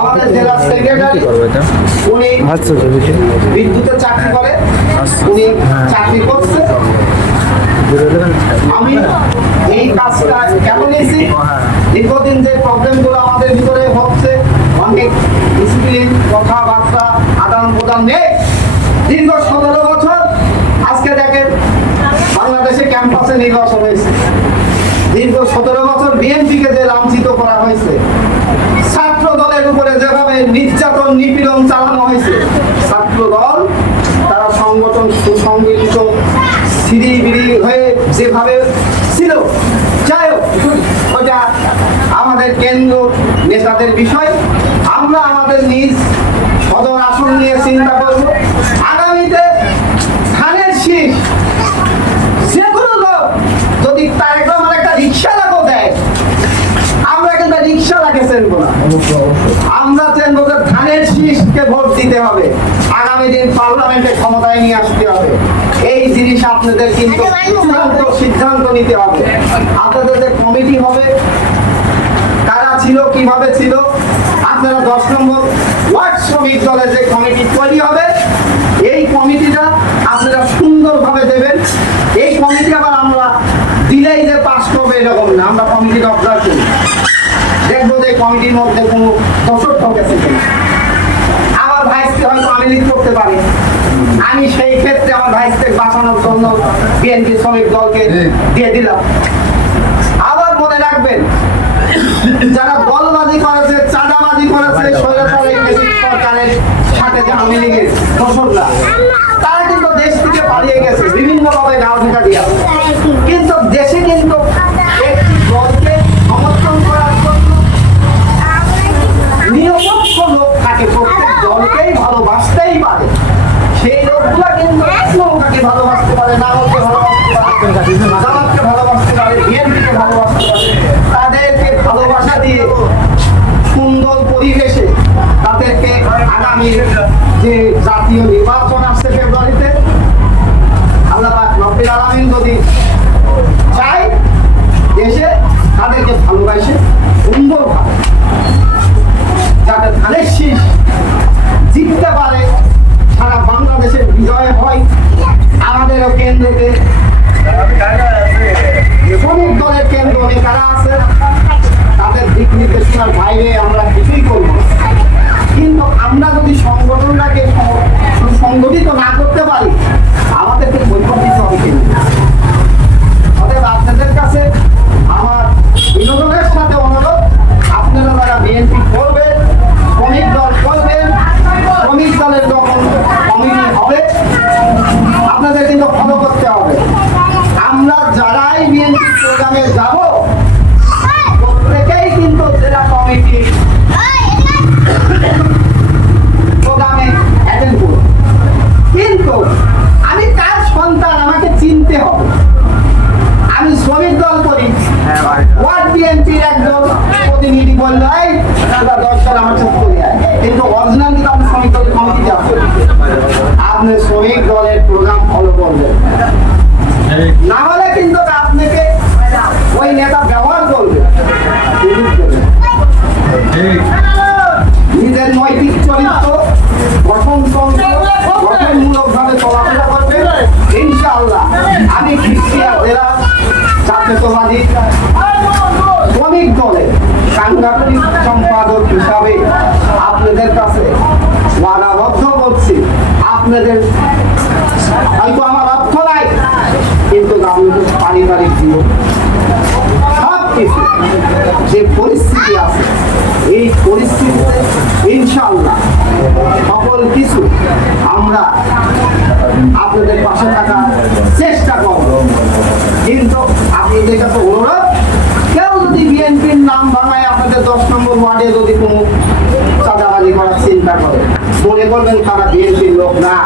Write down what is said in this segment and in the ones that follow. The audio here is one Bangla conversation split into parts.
আমাদের জেলা সেক্রেটারি উনি বিদ্যুতের চাকরি করে, উনি চাকরি করছে। আমি এই কাজটা কেন নিয়েছি, দীর্ঘদিন যে প্রবলেমগুলো আমাদের ভিতরে হচ্ছে, অনেক ডিসিপ্লিন কথাবার্তা আদান প্রদান নেই, দীর্ঘ 17 বছর। আজকে দেখেন বাংলাদেশে ক্যাম্পাসে নির্বাচন হয়েছে, দীর্ঘ 17 বছর বিএনপিকে যে লাঞ্ছিত করা হয়েছে, ছাত্র দলের উপরে যেভাবে নির্যাতন নিপীড়ন চালানো হয়েছে, ছাত্র দল তারা সংগঠন সুসংগঠিত সিঁড়িবিড়ি হয়ে যেভাবে ছিল, যাই হোক ওটা আমাদের কেন্দ্র নেতাদের বিষয়। আমরা আমাদের নিজ সদর আসন নিয়ে চিন্তা করব। আগামীতে ধানের শীষ যে কোনো লোক যদি তার একটা রিক্সা লাগো দেয়, আমরা কিন্তু রিক্সা লাগে চেনবো না, আমরা চেনবো যে ধানের শীষকে ভোট দিতে হবে, আগামী দিন পার্লামেন্টে ক্ষমতায় নিয়ে আসতে হবে। এই জিনিস আপনাদের কিন্তু সিদ্ধান্ত নিতে হবে। আপনাদের যে কমিটি হবে, কারা ছিল কিভাবে ছিল, আপনারা 10 নম্বর ওয়ার্ড শ্রমিক দলের যে কমিটি তৈরি হবে, এই কমিটিটা আপনারা সুন্দরভাবে দেবেন। এই কমিটি আবার আমরা দিলেই যে পাস করবে এরকম না, আমরা কমিটির অবজার্ভ করি, দেখবো যে কমিটির মধ্যে কোনো দোষক ঠকেছে কিনা। আমার ভাইসকে হয়তো আমি লিড করতে পারি, আমি সেই ক্ষেত্রে আমার ভাইসকে বাঁচানোর জন্য বিএনপি শ্রমিক দলকে দিয়ে দিলাম। আবার মনে রাখবেন, যারা দলবাজি করেছে, চাঁদাবাজি করেছে, স্বৈরাচারী সরকারের সাথে যে আওয়ামী লীগের দোসররা, তারা কিন্তু দেশ থেকে পালিয়ে গেছে বিভিন্নভাবে গাঁও ঢাকা দিয়ে। কিন্তু দেশে কিন্তু একটি দলকে সমর্থন করার জন্য নিরপেক্ষ লোক থাকে, প্রত্যেক দলকেই ভালোবাসতেই পারে। সেই লোকগুলা কিন্তু নৌকাকে ভালোবাসতে পারে, নাগরকে ভালোবাসতে পারে, জামাতকে ভালোবাসতে পারে, বিএনপিকে ভালোবাসতে পারে। তাদেরকে ভালোবাসা দিয়ে সুন্দর পরিবেশে তাদেরকে আগামী যে জাতীয় নির্বাচন আসছে ফেব্রুয়ারিতে, আল্লাহ পাক রব্বুল আলামিন যদি চায় দেশে, তাদেরকে ভালোবাসে সুন্দরভাবে যাতে ধানের শীষ জিততে পারে, সারা বাংলাদেশের বিজয় হয়। আমাদেরও কেন্দ্রতে শ্রমিক দলের কেন্দ্র নেতারা আছে, তাদের দিক নির্দেশনার বাইরে আমরা কিছুই করব না। কিন্তু আমরা যদি সংগঠনটাকে সুসংগঠিত না করতে পারি, আমাদেরকে বৈঠক দিতে হবে কিন্তু। অতএব আপনাদের কাছে আমার বিনোদনের সাথে অনুরোধ, আপনারা যারা বিএনপি করবেন, শ্রমিক দল করবেন, শ্রমিক দলের যখন কমিটি হবে, আপনাদের কিন্তু ফলো করতে হবে। আমরা যারাই বিএনপি প্রোগ্রামে যাব, প্রত্যেকেই কিন্তু জেলা কমিটি প্রোগ্রামে অ্যাটেন্ড করব। কিন্তু আমি কার সন্তান আমাকে চিনতে হবে। আমি শ্রমিক দল করি, ওয়ার্ড বিএনপির একজন প্রতিনিধি বললো, এই 10 জন আমার সাথে করে আয়, কিন্তু অরিজিনাল কিন্তু আপনি শ্রমিক দলের কমিটিতে আসবেন, আপনি শ্রমিক দলের প্রোগ্রাম ফলো করবেন, না হলে কিন্তু আপনাকে ওই নেতা ব্যবহার করবে। নিজের নৈতিক চরিত্র গঠনমূলক ভাবে চলাফেরা করবে, ইনশাআল্লাহ। আমি খ্রিস্টিয়া জেলা জাতীয়তাবাদী শ্রমিক দলের সাংগঠনিক সম্পাদক হিসাবে আপনাদের কাছে ওয়াদাবদ্ধ করছি, আপনাদের হয়তো আমার অর্থ নাই, কিন্তু আমি পারিবারিক জীবন সবকিছু যে পরিস্থিতি আছে, এই পরিস্থিতিতে ইনশাআল্লাহ সকল কিছু আমরা আপনাদের পাশে থাকার চেষ্টা করব। কিন্তু আপনাদের কাছে অনুরোধ, কেউ যদি বিএনপির নাম বানায় আপনাদের 10 নম্বর ওয়ার্ডে যদি কোনো চাঁদাবাজি করার চিন্তা করে, মনে করবেন তারা বিএনপির লোক না।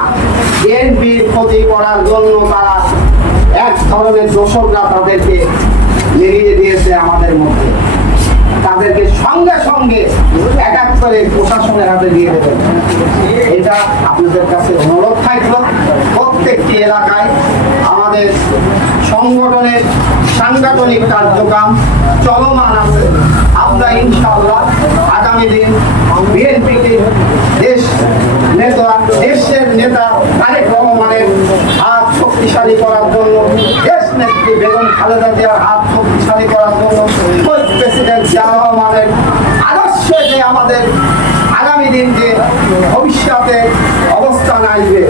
বিএনপির ক্ষতি করার জন্য তারা এক ধরনের দোষকরা তাদেরকে লেগিয়ে দিয়েছে আমাদের মধ্যে, তাদেরকে সঙ্গে সঙ্গে এক এক করে প্রশাসনের হাতে দিয়ে দেবেন। এটা আপনাদের কাছে অনুরোধ থাকলো। প্রত্যেকটি এলাকায় আমাদের সংগঠনের সাংগঠনিক কার্যক্রম চলমান আছে। আমরা ইনশাআল্লাহ আগামী দিন বিএনপিকে দেশের নেতা তারেক রহমানের হাত শক্তিশালী করার জন্য, দেশ নেত্রী বেগম খালেদা জিয়ার হাত শক্তিশালী করার জন্য, প্রেসিডেন্ট জিয়া রহমানের আদর্শে যে আমাদের আগামী দিন যে ভবিষ্যতে অবস্থান আসবে,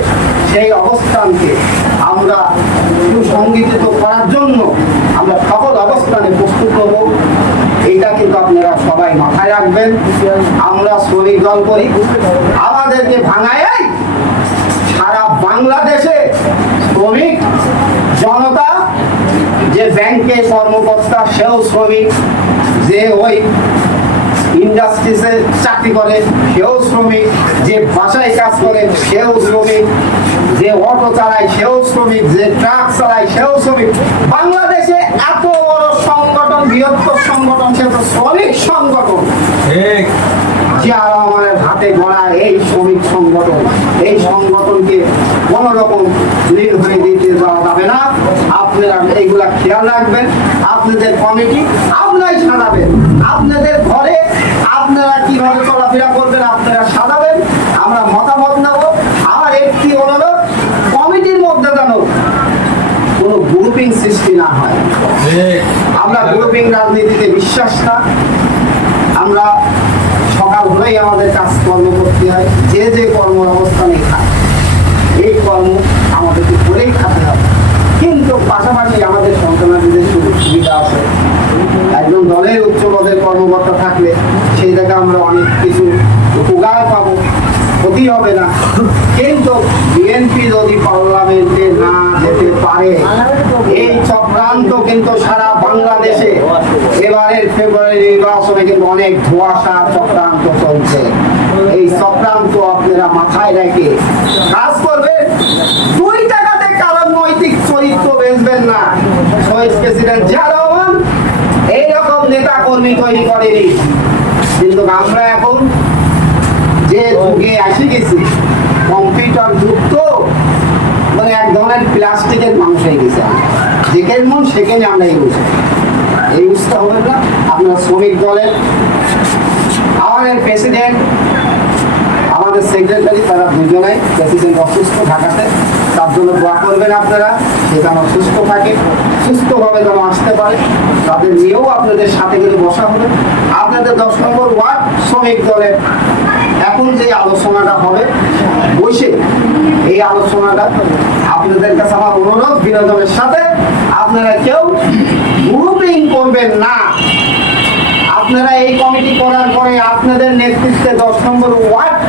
সেই অবস্থানকে আমরা সুসংগঠিত করার জন্য আমরা সকল অবস্থানে প্রস্তুত হব। এইটা কিন্তু আপনারা সবাই মাথায় রাখবেন। আমরা শ্রমিক দল করি, আমাদেরকে ভাঙায় সারা বাংলাদেশে শ্রমিক জনতা, যে ব্যাংকে কর্মকর্তা সেও শ্রমিক, যে ওই ইন্ডাস্ট্রিজে চাকরি করে সেও শ্রমিক, যে বাসায় কাজ করে সেও শ্রমিক, যে অটো চালায় সেও শ্রমিক, যে ট্রাক চালায় সেও শ্রমিক। বাংলাদেশে এত বড় সংগঠন, বৃহত্তর সংগঠন, সে তো শ্রমিক সংগঠন। জিয়া রহমানের হাতে গড়া এই শ্রমিক সংগঠন, এই সংগঠনকে কোন রকম লীন হয়ে দিতে দেওয়া যাবে না। আপনারা এইগুলা খেয়াল রাখবেন। আপনাদের কমিটি আপনারাই সাজাবেন, আপনাদের ঘরে আপনারা কিভাবে চলাফেরা করবেন আপনারা সাজাবেন, আমরা মতামত নেব। আমার একটি অনুরোধ, কমিটির মধ্যে যেন কোনো গ্রুপিং সৃষ্টি না হয়। আমরা গ্রুপিং রাজনীতিতে বিশ্বাস না। আমরা সকাল হলেই আমাদের কাজকর্ম করতে হয়, যে যে কর্ম অবস্থানে খায় এই কর্ম আমাদেরকে করেই খাতে হবে। কিন্তু পাশাপাশি আমাদের সন্তানাদের সুবিধা আছে। একজন দলের উচ্চ পদের কর্মকর্তা থাকলে সেই জায়গায় আমরা অনেক কিছু উপকার পাবো, ক্ষতি হবে না। কিন্তু বিএনপি যদি পার্লামেন্টে না যেতে পারে, এই চক্রান্ত কিন্তু সারা বাংলাদেশে এবারের ফেব্রুয়ারি নির্বাচনে কিন্তু অনেক ধোঁয়াশা চক্রান্ত চলছে। এই চক্রান্ত আপনারা মাথায় রেখে কাজ করবেন। 2 টাকাতে কারণ নৈতিক চরিত্র বেচবেন না। শহীদ প্রেসিডেন্ট জিয়া রহমান এইরকম নেতা কর্মী তৈরি করেনি। কিন্তু আমরা এখন যে যুগে এসে গেছি, কম্পিউটার যুগ, তো মানে এক ধরনের প্লাস্টিকের মানুষ হয়ে গেছে। যেখানে মন সেখানে আমরা ইউজটা হবে না। আপনারা শ্রমিক দলের আমাদের প্রেসিডেন্ট, আমাদের সেক্রেটারি, তারা দুজনাই, প্রেসিডেন্ট অসুস্থ ঢাকাতে, তার জন্য দোয়া করবেন আপনারা, সে যেন সুস্থ থাকে, সুস্থভাবে যেন আসতে পারে। তাদের নিয়েও আপনাদের সাথে করে বসা হবে। আপনাদের 10 নম্বর ওয়ার্ড শ্রমিক দলের এখন যে আলোচনাটা হবে বসে, এই আলোচনাটা আপনাদের কাছে আমার অনুরোধ, বিনোদনের সাথে আপনারা কেউ গ্রুপিং করবেন না। আপনারা এই কমিটি করার পরে আপনাদের নেতৃত্বে 10 নম্বর ওয়ার্ড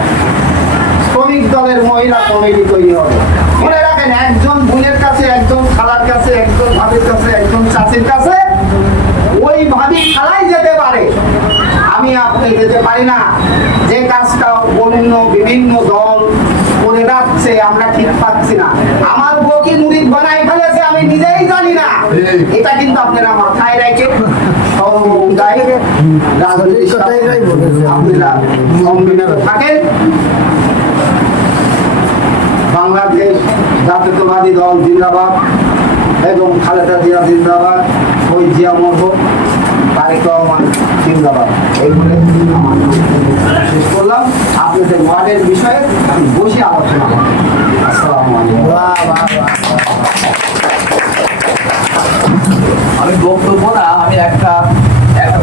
শ্রমিক দলের মহিলা কমিটি তৈরি হবে। মনে রাখেন, একজন বোনের কাছে, একজন খালার কাছে, একজন ভাবির কাছে, একজন চাচির কাছে ওই ভাবি খালাই যেতে পারে, আমি আপনি যেতে পারি না। যে কাজটা অন্য বিভিন্ন দল করে যাচ্ছে আমরা ঠিক পাচ্ছি না। আমার বউ কি মুরিদ বানাই ফেলেছে আমি নিজেই জানি না। এটা কিন্তু আপনারা মাথায় রেখে আপনারা সম্মিলিত থাকেন। বাংলাদেশ জাতীয়তাবাদী দল জিন্দাবাদ এবং খালেদা জিয়া জিন্দাবাদ, শহীদ জিয়া মরহুম, তারেক রহমান জিন্দাবাদ। এই বলে আমার শেষ করলাম। আপনাদের ওয়ার্ডের বিষয়ে বসে আলোচনা করব। আসসালামু আলাইকুম। আমি বক্তব্য না, আমি একটা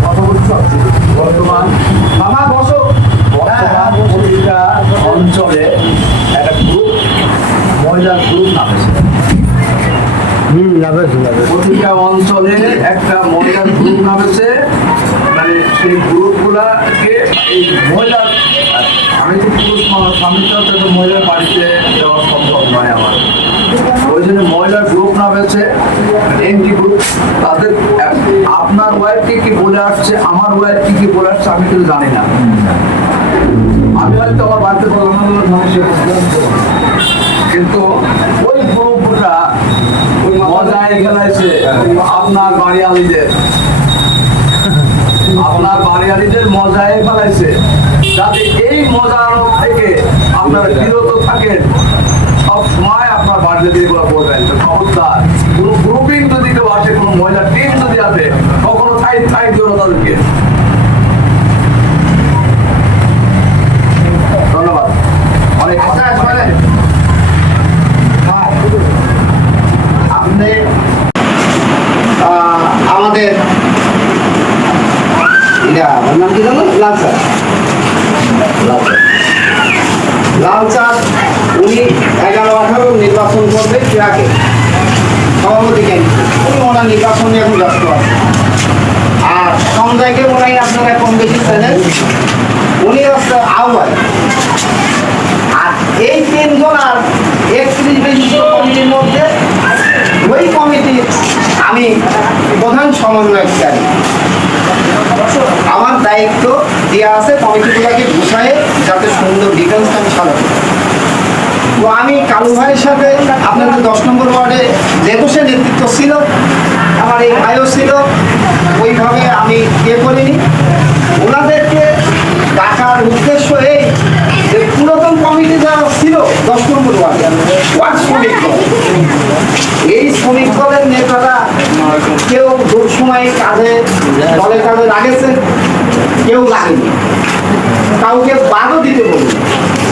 কথা বলতে চাচ্ছি। বর্তমান প্রতিটা অঞ্চলে একটা গ্রুপ, মহিলার গ্রুপ নামেছে। প্রতিটা অঞ্চলে একটা মহিলার গ্রুপ নামেছে। মানে সেই গ্রুপগুলাকে এই মহিলার, আমি তো পুরুষ মানুষ, আমি তো মহিলার বাড়িতে যাওয়া সম্ভব নয় আমার, ওই জন্য মহিলার গ্রুপ নামেছে, এনটি গ্রুপ। তাদের আপনার ওয়াইফ কি বলে আসছে, আমার ওয়াইফ কি বলে আসছে আমি কিন্তু জানি না। আমি হয়তো আমার বাড়িতে কিন্তু ওই গ্রুপটা ওই মজায় খেলাইছে আপনার বাড়িয়ালিদের, আপনার বাড়িয়ালিদের মজায় ফেলাইছে। যাতে এই মজার থেকে আপনারা বিরত থাকেন, সব সময় আপনার বাড়িতে দিয়ে বলবেন খবরদার কোনো গ্রুপিং যদি কেউ আসে, কোনো মহিলা টিম যদি আসে, কখনো সাইড দিও না তাদেরকে। লাল চা লাল চা উনি 11-18 নির্বাচন করবে ট্রাকে সভাপতি কেন্দ্র উনি ওনার নির্বাচন নিয়ে এখন ব্যস্ত আছে। আর সঞ্জয়কে মনে হয় আপনারা কম বেশি চেনেন, উনি হচ্ছে আহ্বায়ক। আর এই তিনজন আর 31 বিশিষ্ট কমিটির মধ্যে ওই কমিটির আমি প্রধান সমন্বয়কারী। আমার দায়িত্ব দেওয়া আছে কমিটিগুলোকে গুছায়ে যাতে সুন্দর ডিফেন্স আমি চালাতে। তো আমি কালু ভাইয়ের সাথে আপনাদের 10 নম্বর ওয়ার্ডে যেহেতু সে নেতৃত্ব ছিল, আমার এই ভাইও ছিল, ওইভাবে আমি করিনি। ওনাদেরকে ডাকার উদ্দেশ্য এই যে পুরাতন কমিটি যারা ছিল 10 নম্বর ওয়ার্ড শ্রমিক দল, এই শ্রমিক দলের নেতারা কেউ দূর সময় কাজে দলের কাজে লাগেছে, কেউ লাগেনি, কাউকে বাদও দিতে বলি।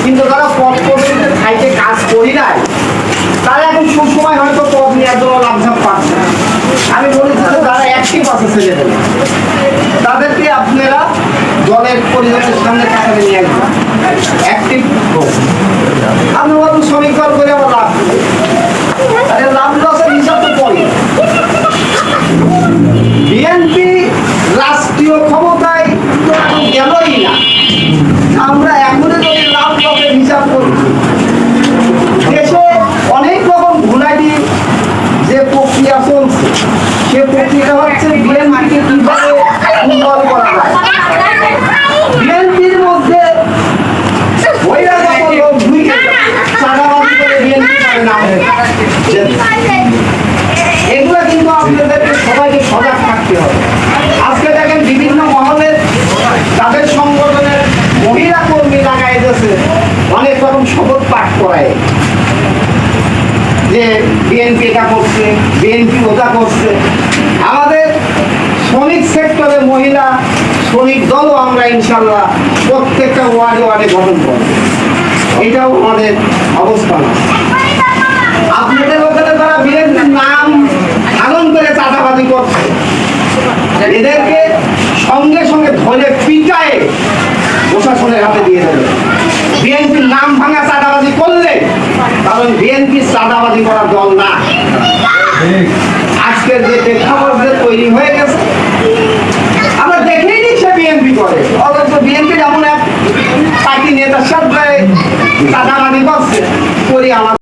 কিন্তু যারা পদ পদবিতে খাইতে কাজ করি নাই তারা এখন সবসময় হয়তো পদ নেওয়ার জন্য লাভঝাপ পাচ্ছে। আমি বলি যে যারা অ্যাক্টিভ আছে ছেলেদের তাদেরকে আপনারা দলের পরিষদের সামনে টাকাতে নিয়ে আসবেন, অ্যাক্টিভ আমরা বলুন শ্রমিক দল করে আবার লাভ, আরে লাভ লসের হিসাব তো করি। বিএনপি রাষ্ট্রীয় ক্ষমতায় তো এখন গেলই না, আমরা এখনই যদি লাভ লসের হিসাব করি, দেশে অনেক রকম ঘুনাটি যে প্রক্রিয়া চলছে সে প্রক্রিয়া হচ্ছে বিএনপিকে কিভাবে উন্নত করা যায়। বিএনপির মধ্যে এগুলো কিন্তু আপনাদেরকে সবাইকে সজাগ থাকতে হবে। আজকে দেখেন বিভিন্ন মহলের তাদের সংগঠনের মহিলা কর্মী লাগাই দিয়েছে অনেক রকম শপথ পাঠ করায় যে বিএনপি এটা করছে, বিএনপি ওটা করছে। আমাদের শ্রমিক সেক্টরে মহিলা শ্রমিক দলও আমরা ইনশাল্লাহ প্রত্যেকটা ওয়ার্ডে ওয়ার্ডে গঠন করব, এটাও আমাদের অবস্থান। আপনাদের ওখানে যারা বিএনপির নাম ধারণ করে চাঁদাবাজি করছে এদেরকে সঙ্গে সঙ্গে ধরে পিটায়ে প্রশাসনের হাতে দিয়ে দেবে। বিএনপির নাম ভাঙা চাঁদাবাজি করলে, কারণ বিএনপি চাঁদাবাজি করার দল না। আজকের যে প্রেক্ষাপট তৈরি হয়ে গেছে আমরা দেখেই নি সে বিএনপি করে, অথচ বিএনপির এমন এক পার্টি নেতার সাথে চাঁদাবাজি করছে করি আমার